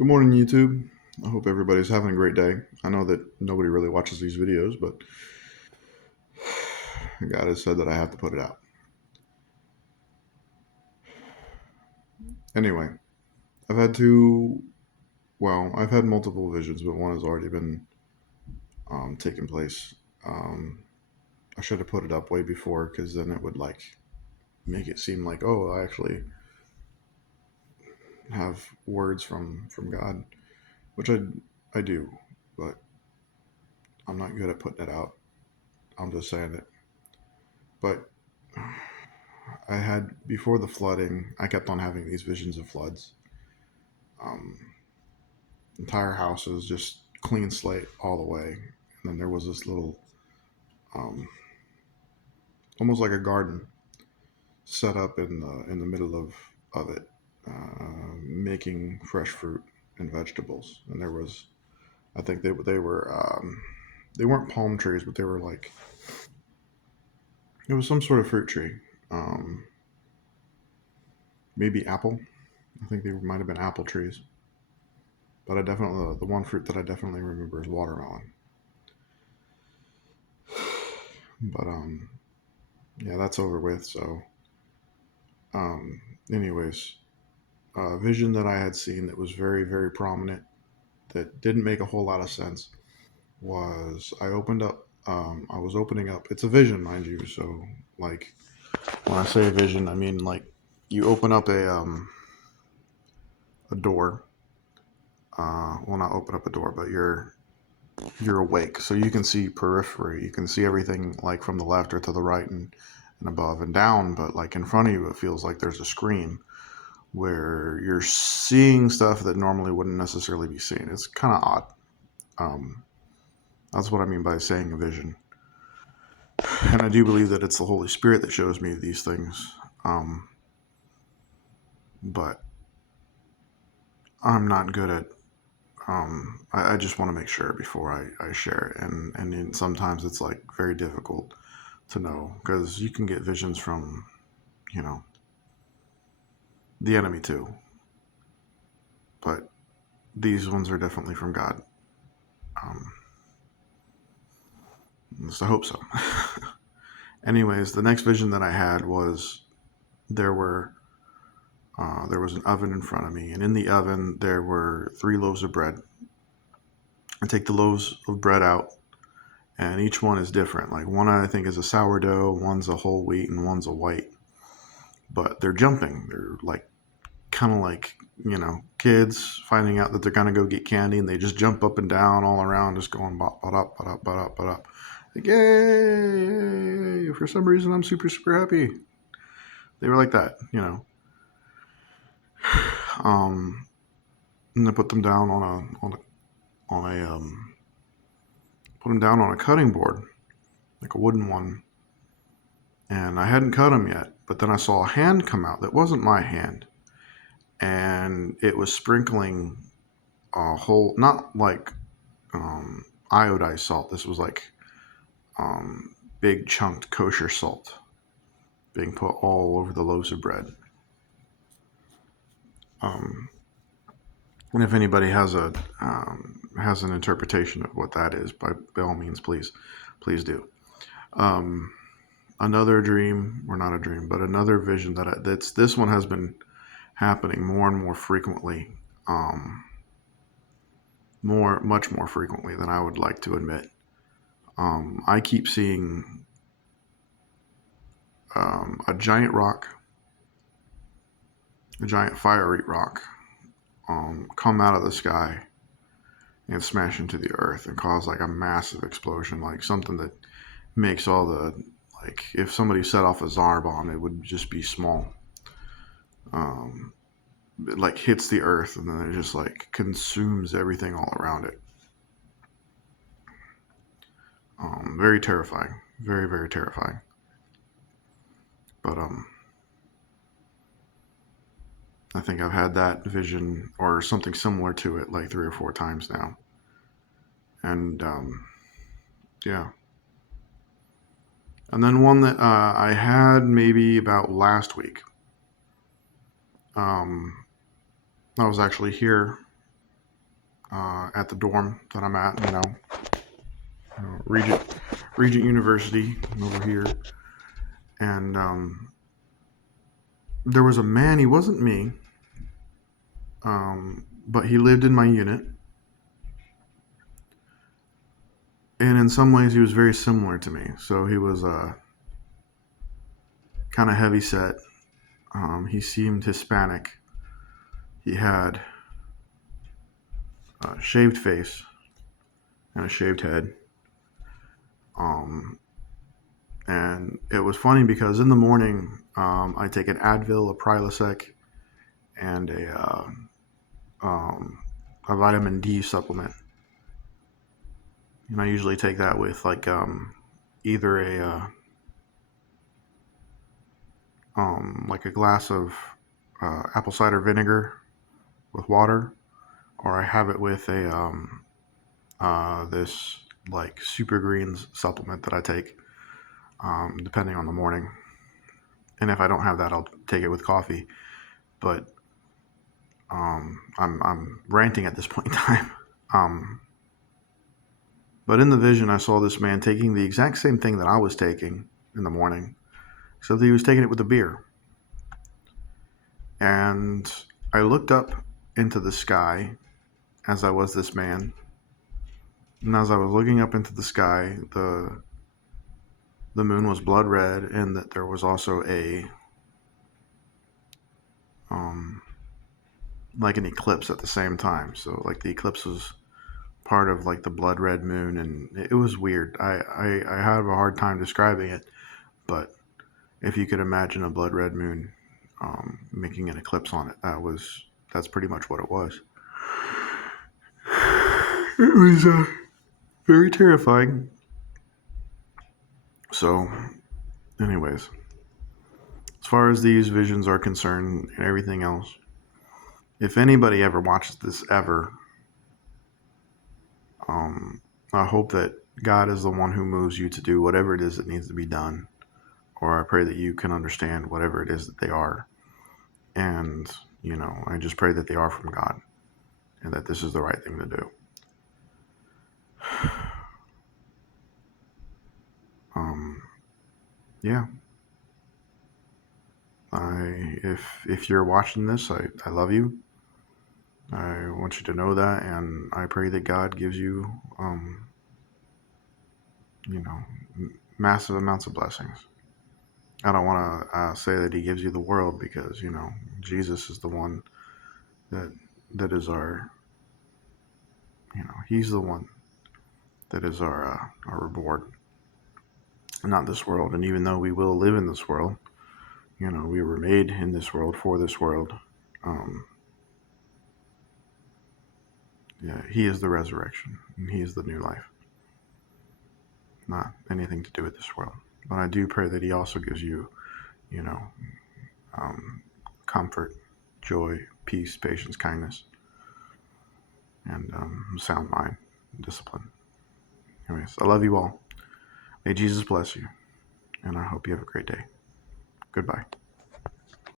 Good morning, YouTube. I hope everybody's having a great day. I know that nobody really watches these videos, but God has said that I have to put it out. Anyway, I've had two, I've had multiple visions, but one has already been taking place. Um, I should have put it up way before because then it would make it seem like, oh, I actually have words from God, which I do, but I'm not good at putting it out. I'm just saying it. But I had before the flooding, I kept on having these visions of floods. Um, Entire house was just clean slate all the way, and then there was this little, um, almost like a garden, set up in the middle of it, making fresh fruit and vegetables. And there was, I think they weren't palm trees, but they were like it was some sort of fruit tree, um, maybe apple. I think they might have been apple trees. But I definitely the one fruit that I definitely remember is watermelon. But yeah, that's over with. So um, anyways, a vision that I had seen that was very prominent that didn't make a whole lot of sense was I opened up. I was opening up. It's a vision, mind you. So like when I say a vision, I mean like you open up a door. Well, not open up a door, but you're awake, so you can see periphery. You can see everything like from the left or to the right and above and down. But like in front of you, it feels like there's a screen where you're seeing stuff that normally wouldn't necessarily be seen. It's kind of odd. Um, that's what I mean by saying a vision. And I do believe that it's the Holy Spirit that shows me these things. But I'm not good at. I just want to make sure before I share it, and sometimes it's like very difficult to know because you can get visions from you know the enemy too, but these ones are definitely from God. Um, at least I hope so. Anyways, the next vision that I had was there were there was an oven in front of me, and in the oven there were three loaves of bread. I take the loaves of bread out, and each one is different. Like one I think is a sourdough, one's a whole wheat, and one's a white. But they're jumping. They're like kind of like kids finding out that they're gonna go get candy, and they just jump up and down all around, just going bop bop up, bop up, bop up, bop up. Like yay! For some reason, I'm super happy. They were like that. Um, and I put them down on a put them down on a cutting board, like a wooden one, and I hadn't cut them yet. But then I saw a hand come out that wasn't my hand, and it was sprinkling a whole, not like iodized salt. This was like big chunked kosher salt being put all over the loaves of bread. Um, and if anybody has an interpretation of what that is, by all means, please do. Um, Another dream, or not a dream, but another vision that's this one has been happening more and more frequently, much more frequently than I would like to admit. I keep seeing a giant rock, a giant fiery rock, come out of the sky and smash into the earth and cause like a massive explosion, like something that makes all the like if somebody set off a Tsar bomb, it would just be small. Um, it like hits the earth and then it just like consumes everything all around it. Very terrifying, very terrifying. But I think I've had that vision or something similar to it like three or four times now, and yeah. And then one that I had maybe about last week. I was actually here at the dorm that I'm at, Regent University over here. And there was a man, he wasn't me, but he lived in my unit. And in some ways, he was very similar to me. So he was kind of heavy set. He seemed Hispanic. He had a shaved face and a shaved head. And it was funny because in the morning, I take an Advil, a Prilosec, and a vitamin D supplement. And I usually take that with either a glass of apple cider vinegar with water, or I have it with this like super greens supplement that I take, depending on the morning. And if I don't have that, I'll take it with coffee. But I'm ranting at this point in time. But in the vision, I saw this man taking the exact same thing that I was taking in the morning, except that he was taking it with a beer. And I looked up into the sky as I was this man. And as I was looking up into the sky, the moon was blood red, and that there was also like an eclipse at the same time. So like the eclipse was part of like the blood red moon, and it was weird. I have a hard time describing it, but if you could imagine a blood red moon making an eclipse on it, that's pretty much what it was. It was very terrifying. So, anyways, as far as these visions are concerned and everything else, if anybody ever watches this ever, I hope that God is the one who moves you to do whatever it is that needs to be done. Or I pray that you can understand whatever it is that they are. And, I just pray that they are from God and that this is the right thing to do. Yeah. If you're watching this, I love you. I want you to know that, and I pray that God gives you, massive amounts of blessings. I don't want to say that He gives you the world, because Jesus is the one that is our, He's the one that is our reward, not this world. And even though we will live in this world, we were made in this world for this world. Yeah, He is the resurrection, and He is the new life. Not anything to do with this world. But I do pray that He also gives you, comfort, joy, peace, patience, kindness, and sound mind, discipline. Anyways, I love you all. May Jesus bless you, and I hope you have a great day. Goodbye.